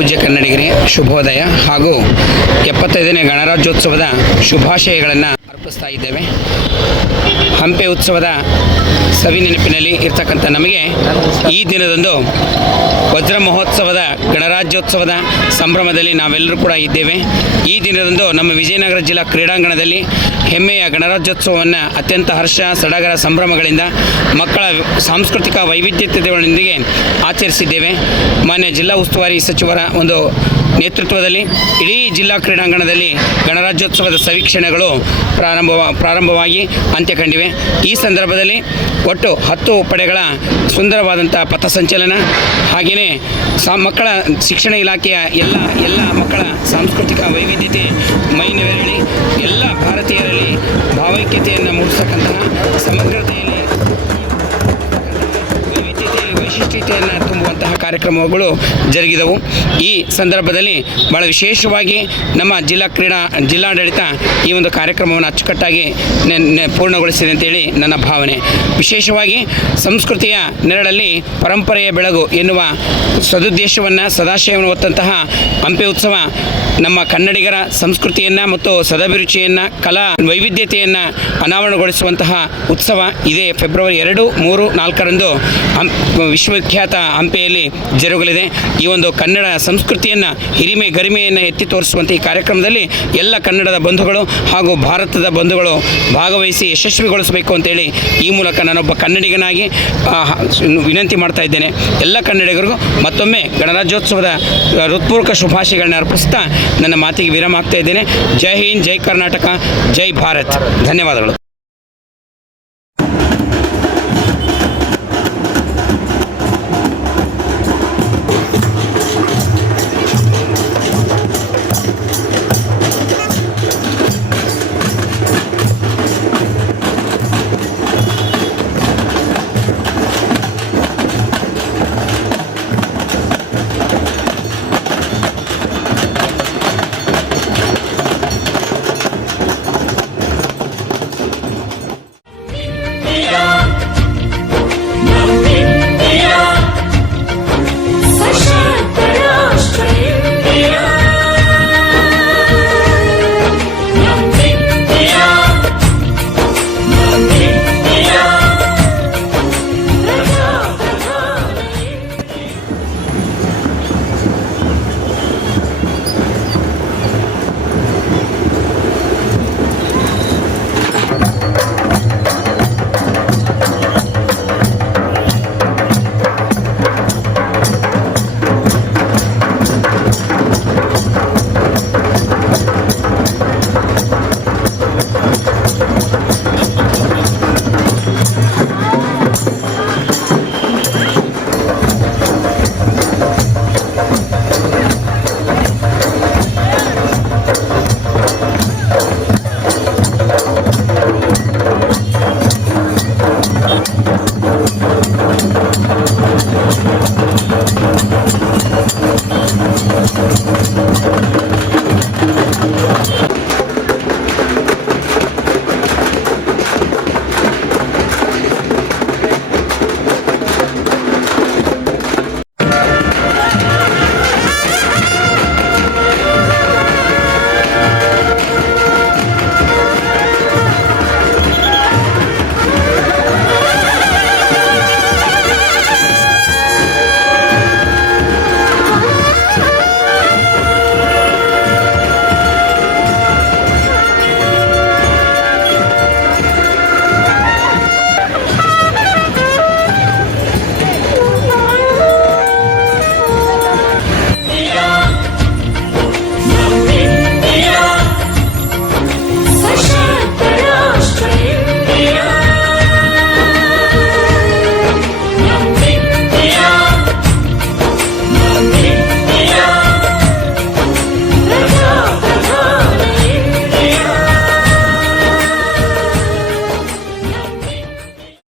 ಪೂಜ್ಯ ಕನ್ನಡಿಗರಿಗೆ ಶುಭೋದಯ ಹಾಗೂ 75ನೇ ಗಣರಾಜ್ಯೋತ್ಸವದ ಶುಭಾಶಯಗಳನ್ನು ಅರ್ಪಿಸ್ತಾ ಇದ್ದೇವೆ. ಹಂಪಿ ಉತ್ಸವದ ಸವಿ ನೆನಪಿನಲ್ಲಿ ಇರ್ತಕ್ಕಂಥ ನಮಗೆ ಈ ದಿನದಂದು ವಜ್ರ ಮಹೋತ್ಸವದ ಗಣರಾಜ್ಯೋತ್ಸವದ ಸಂಭ್ರಮದಲ್ಲಿ ನಾವೆಲ್ಲರೂ ಕೂಡ ಇದ್ದೇವೆ. ಈ ದಿನದಂದು ನಮ್ಮ ವಿಜಯನಗರ ಜಿಲ್ಲಾ ಕ್ರೀಡಾಂಗಣದಲ್ಲಿ ಹೆಮ್ಮೆಯ ಗಣರಾಜ್ಯೋತ್ಸವವನ್ನು ಅತ್ಯಂತ ಹರ್ಷ ಸಡಗರ ಸಂಭ್ರಮಗಳಿಂದ ಮಕ್ಕಳ ಸಾಂಸ್ಕೃತಿಕ ವೈವಿಧ್ಯತೆಗಳೊಂದಿಗೆ ಆಚರಿಸಿದ್ದೇವೆ. ಮಾನ್ಯ ಜಿಲ್ಲಾ ಉಸ್ತುವಾರಿ ಸಚಿವರ ಒಂದು ನೇತೃತ್ವದಲ್ಲಿ ಇಡೀ ಜಿಲ್ಲಾ ಕ್ರೀಡಾಂಗಣದಲ್ಲಿ ಗಣರಾಜ್ಯೋತ್ಸವದ ಸವೀಕ್ಷಣೆಗಳು ಪ್ರಾರಂಭವಾಗಿ ಅಂತ್ಯ ಕಂಡಿವೆ. ಈ ಸಂದರ್ಭದಲ್ಲಿ ಒಟ್ಟು 10 ಪಡೆಗಳ ಸುಂದರವಾದಂಥ ಪಥಸಂಚಲನ ಹಾಗೆಯೇ ಮಕ್ಕಳ ಶಿಕ್ಷಣ ಇಲಾಖೆಯ ಎಲ್ಲ ಮಕ್ಕಳ ಸಾಂಸ್ಕೃತಿಕ ವೈವಿಧ್ಯತೆ ಮೈನವಿರಲಿ ಎಲ್ಲ ಭಾರತೀಯರಲ್ಲಿ ಭಾವೈಕ್ಯತೆಯನ್ನು ಮೂಡಿಸತಕ್ಕಂತಹ ಸಮಗ್ರತೆಯಲ್ಲಿ ವೈಶಿಷ್ಟ್ಯತೆಯನ್ನು ತುಂಬುವಂತಹ ಕಾರ್ಯಕ್ರಮಗಳು ಜರುಗಿದವು. ಈ ಸಂದರ್ಭದಲ್ಲಿ ಭಾಳ ವಿಶೇಷವಾಗಿ ನಮ್ಮ ಜಿಲ್ಲಾಡಳಿತ ಈ ಒಂದು ಕಾರ್ಯಕ್ರಮವನ್ನು ಅಚ್ಚುಕಟ್ಟಾಗಿ ಪೂರ್ಣಗೊಳಿಸಿದೆ ಅಂತೇಳಿ ನನ್ನ ಭಾವನೆ. ವಿಶೇಷವಾಗಿ ಸಂಸ್ಕೃತಿಯ ನೆರಳಲ್ಲಿ ಪರಂಪರೆಯ ಬೆಳಗು ಎನ್ನುವ ಸದುದ್ದೇಶವನ್ನು ಸದಾಶಯವನ್ನು ಹೊತ್ತಂತಹ ಹಂಪಿ ಉತ್ಸವ ನಮ್ಮ ಕನ್ನಡಿಗರ ಸಂಸ್ಕೃತಿಯನ್ನು ಮತ್ತು ಸದಭಿರುಚಿಯನ್ನು ಕಲಾ ವೈವಿಧ್ಯತೆಯನ್ನು ಅನಾವರಣಗೊಳಿಸುವಂತಹ ಉತ್ಸವ ಇದೇ ಫೆಬ್ರವರಿ 2, 3, 4ರಂದು ವಿಶ್ವವಿಖ್ಯಾತ ಹಂಪಿಯಲ್ಲಿ ಜರುಗಲಿದೆ. ಈ ಒಂದು ಕನ್ನಡ ಸಂಸ್ಕೃತಿಯನ್ನು ಹಿರಿಮೆ ಗರಿಮೆಯನ್ನು ಎತ್ತಿ ತೋರಿಸುವಂಥ ಈ ಕಾರ್ಯಕ್ರಮದಲ್ಲಿ ಎಲ್ಲ ಕನ್ನಡದ ಬಂಧುಗಳು ಹಾಗೂ ಭಾರತದ ಬಂಧುಗಳು ಭಾಗವಹಿಸಿ ಯಶಸ್ವಿಗೊಳಿಸಬೇಕು ಅಂತೇಳಿ ಈ ಮೂಲಕ ನಾನೊಬ್ಬ ಕನ್ನಡಿಗನಾಗಿ ವಿನಂತಿ ಮಾಡ್ತಾ ಇದ್ದೇನೆ. ಎಲ್ಲ ಕನ್ನಡಿಗರಿಗೂ ಮತ್ತೊಮ್ಮೆ ಗಣರಾಜ್ಯೋತ್ಸವದ ಹೃತ್ಪೂರ್ವಕ ಶುಭಾಶಯಗಳನ್ನ ಅರ್ಪಿಸ್ತಾ ನನ್ನ ಮಾತಿಗೆ ವಿರಾಮ ಆಗ್ತಾ ಇದ್ದೇನೆ. ಜೈ ಹಿಂದ್, ಜೈ ಕರ್ನಾಟಕ, ಜೈ ಭಾರತ್. ಧನ್ಯವಾದಗಳು.